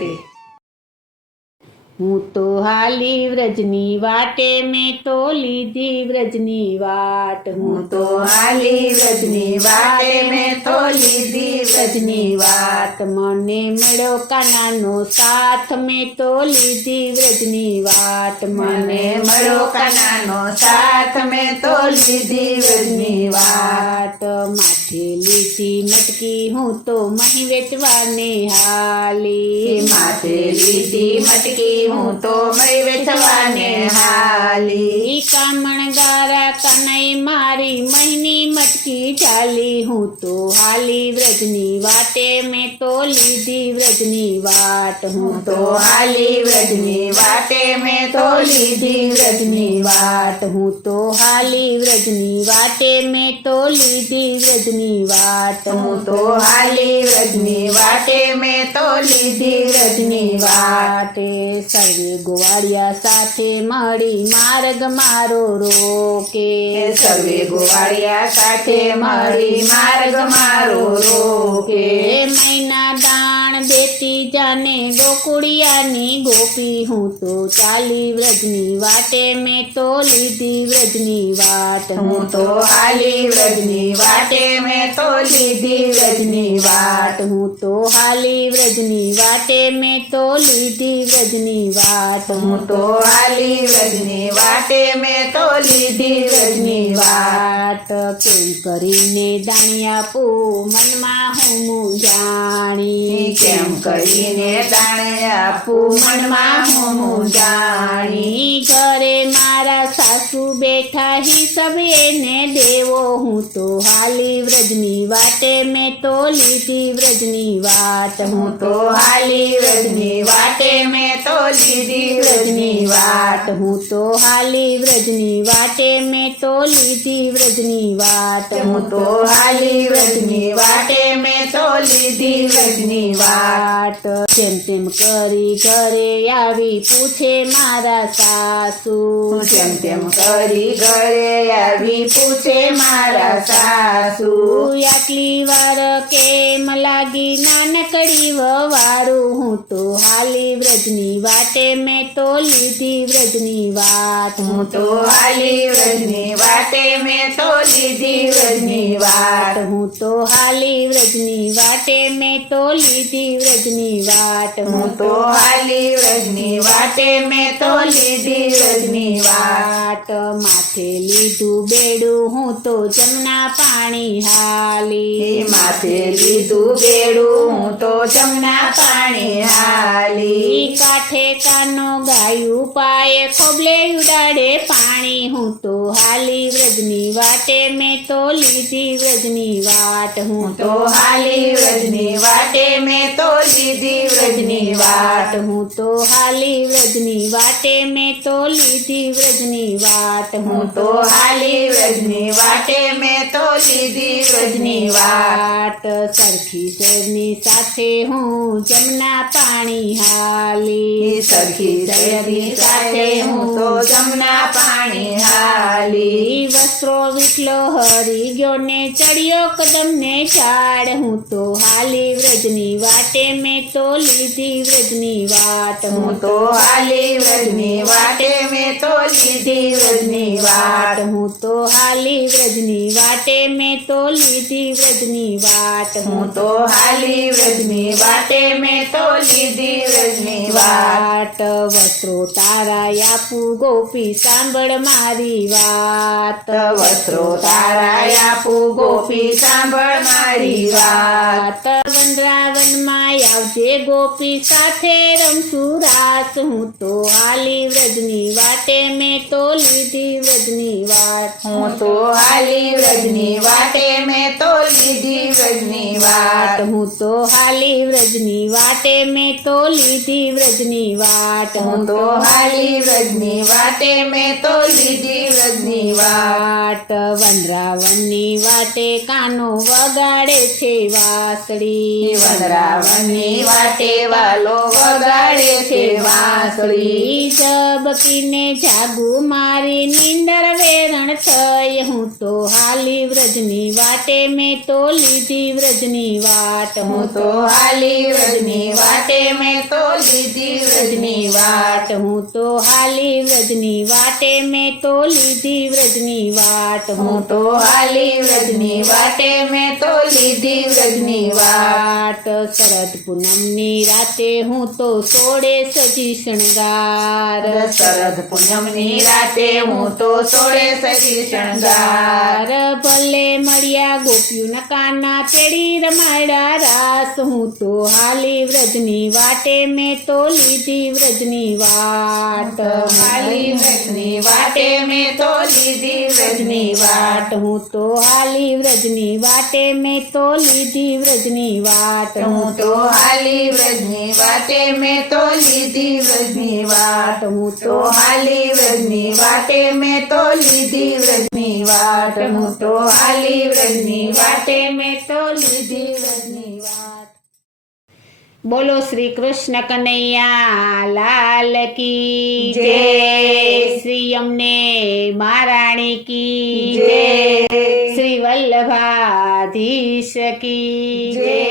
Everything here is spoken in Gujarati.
વાટે। હું તો હાલી વ્રજની વાટે, મેં તો લીધી વ્રજની વાટ। હું તો હાલી વ્રજની વાટે, મેં તો લીધી વ્રજની વાટ। મને મળ્યો કાનાનો સાથ, મેં તો લીધી વ્રજની વાટ। મને મળ્યો કાનાનો સાથ, મેં તો લીધી વ્રજની વાટ। માથે લીધી મટકી, હું તો મહી વેચવાને હાલી। માથે લીધી મટકી, હું તો મહી વેચવાને હાલી। કામણ ગારા કનાઈ મારી મહીની મટકી ચાલી। હું તો હાલી વ્રજની વાટે, મેં તો લીધી વ્રજની વાટ। હું તો હાલી વ્રજની વાટે, મેં તો લીધી વ્રજની વાટ। હું તો હાલી વ્રજની વાટે, મેં તો લીધી વ્રજની વાટ। હું તો હાલી વ્રજની વાટે, મેં તો લીધી વ્રજની વાટ। સર્વે ગોવાળિયા સાથે મળી માર્ગ મારો રોકે। સર્વે ગોવાળિયા સાથે મળી માર્ગ મારો રોકે। મહિના દાણ દેતી જાને ગોકુળિયાની ગોપી। હું તો ચાલી વ્રજની વાટે, મેં તો લીધી વ્રજની વાટ। હું તો હાલી વ્રજની વાટે, મેં તો લીધી વ્રજની વાટ। હું તો હાલી વ્રજની વાટે, મેં તો લીધી વ્રજની વાટ। હું તો હાલી વ્રજની વાટે, મેં તો લીધી વ્રજની વાટ। કેમ કરીને દાણી આપું મનમાં હું જાણી। કેમ કરીને દાણે આપું મનમાં હું જાણી। ઘરે મારા સાસુ બેઠા હિસાબ એને દેવો। હું તો હાલી વ્રજની વાટે, મેં તો લીધી વ્રજની વાટ। હું તો હાલી વ્રજની વાટે, મેં તો લીધી વ્રજની વાટ। હું તો હાલી વ્રજની વાટે, મેં તો લીધી વ્રજની વાટ। હું તો હાલી વ્રજની વાટે, મેં તો લીધી વ્રજની વાટ। જેમ તેમ કરી ઘરે આવી પૂછે મારા સાસુ। જેમ તેમ કરી ઘરે આવી પૂછે મારા સાસુ। આટલી વાર કેમ લાગી નાનકડી વવારું। હું તો હાલી વ્રજની વાટે, મેં તો લીધી વ્રજની વાટ। હું તો હાલી વ્રજની વાટે, મેં તો લીધી વ્રજની વાટ। હું તો હાલી વ્રજની વાટે, મેં તો લીધી વ્રજની વાટ। હું તો હાલી વ્રજની વાટે, મેં તો લીધી વ્રજની વાટ। માથે લીધું બેડું, હું તો જમના પાણી હાલી। માથે લીધું બેડું, હું તો જમના પાણી હાલી। કાંઠે કાનો ગાયું પાયે ખોબલે ઉડાડે પાણી। હું તો હાલી વ્રજની વાટે, મેં તો લીધી વ્રજની વાટ। હું તો હાલી વ્રજની વાટે, મેં તો લીધી વ્રજની વાટ। હું તો હાલી વ્રજની વાટે, મેં તો લીધી વ્રજની વાટ। હું તો હાલી વ્રજની વાટે, મેં તો લીધી વ્રજની વાટ। સરખી શેરની સાથે હું જમના પાણી હાલી। સરખી શેરની સાથે હું તો જમના પાણી હાલી। વસ્ત્રો વિટલો હરી ગયો ને ચડ્યો કદમ ને ઝાડ। હું તો હાલી વ્રજની વાટે, મેં તો લીધી વ્રજની વાટ। હું તો હાલી વ્રજની વાટે, મેં તો લીધી વ્રજની વાટ। હું તો હાલી વ્રજની વાટે, મેં તો લીધી વ્રજની વાટ। હું તો હાલી વ્રજની વાટે, મેં તો લીધી વ્રજની વાટ। વસ્ત્રો તારા આપું ગોપી, સાંભળ મારી વાત। વસ્ત્રો તારા આપું ગોપી, સાંભળ મારી વાત। વનરાવનમાં આવજે ગોપી, સાથે રમશું રાસ। હું તો હાલી વ્રજની વાટે, મેં તો લીધી વ્રજની વાટ। હું તો હાલી વ્રજની વાટે, મેં તો લીધી વ્રજની વાટ। હું તો હાલી વ્રજની વાટે, મેં તો લીધી વ્રજની વાટ। વાટ હું તો હાલી વ્રજની વાટે મેં તો લીધી વ્રજની વાટ વનરાવનની વાટે કાનો વગાડે છે વાંસળી વનરાવનની વાટે વાલો વગાડે છે વાંસળી ઝબકીને જાગુ મારી નીંદર વેરણ થઈ હું તો હાલી વ્રજની વાટે મેં તો લીધી વ્રજની વાટ હું તો હાલી વ્રજની વાટે મેં તો લીધી વ્રજની વાટ હું તો હાલી વ્રજની વાટે મેં તો લીધી વ્રજની વાટ હું તો હાલી વ્રજની વાટે મેં તો લીધી વ્રજની વાટ શરદ પૂનમની રાતે હું તો સોળે સજી શણગાર શરદ પૂનમની રાતે હું તો સોળે સજી શણગાર ભલે મળ્યા ગોપીઓના કાના તેડી રમાડ્યા રાસ હું તો હાલી વ્રજની વાટે મેં તો લીધી વ્રજની વાટ હાલી વ્રજની વાટે મેં તો લીધી વ્રજની વાટ હું તો હાલી વ્રજની વાટે મેં તો લીધી વ્રજની વાટ હું તો હાલી વ્રજની વાટે મેં તો લીધી વ્રજની વાટ હું તો હાલી વ્રજની વાટે મેં તો લીધી વ્રજની વાટ હું તો હાલી વ્રજની વાટે મેં તો લીધી વ્રજની વાટ બોલો શ્રી કૃષ્ણ કનૈયા લાલ કી જય. શ્રી અમને મહારાણી કી જય. શ્રી વલ્લભાધીશ કી જય.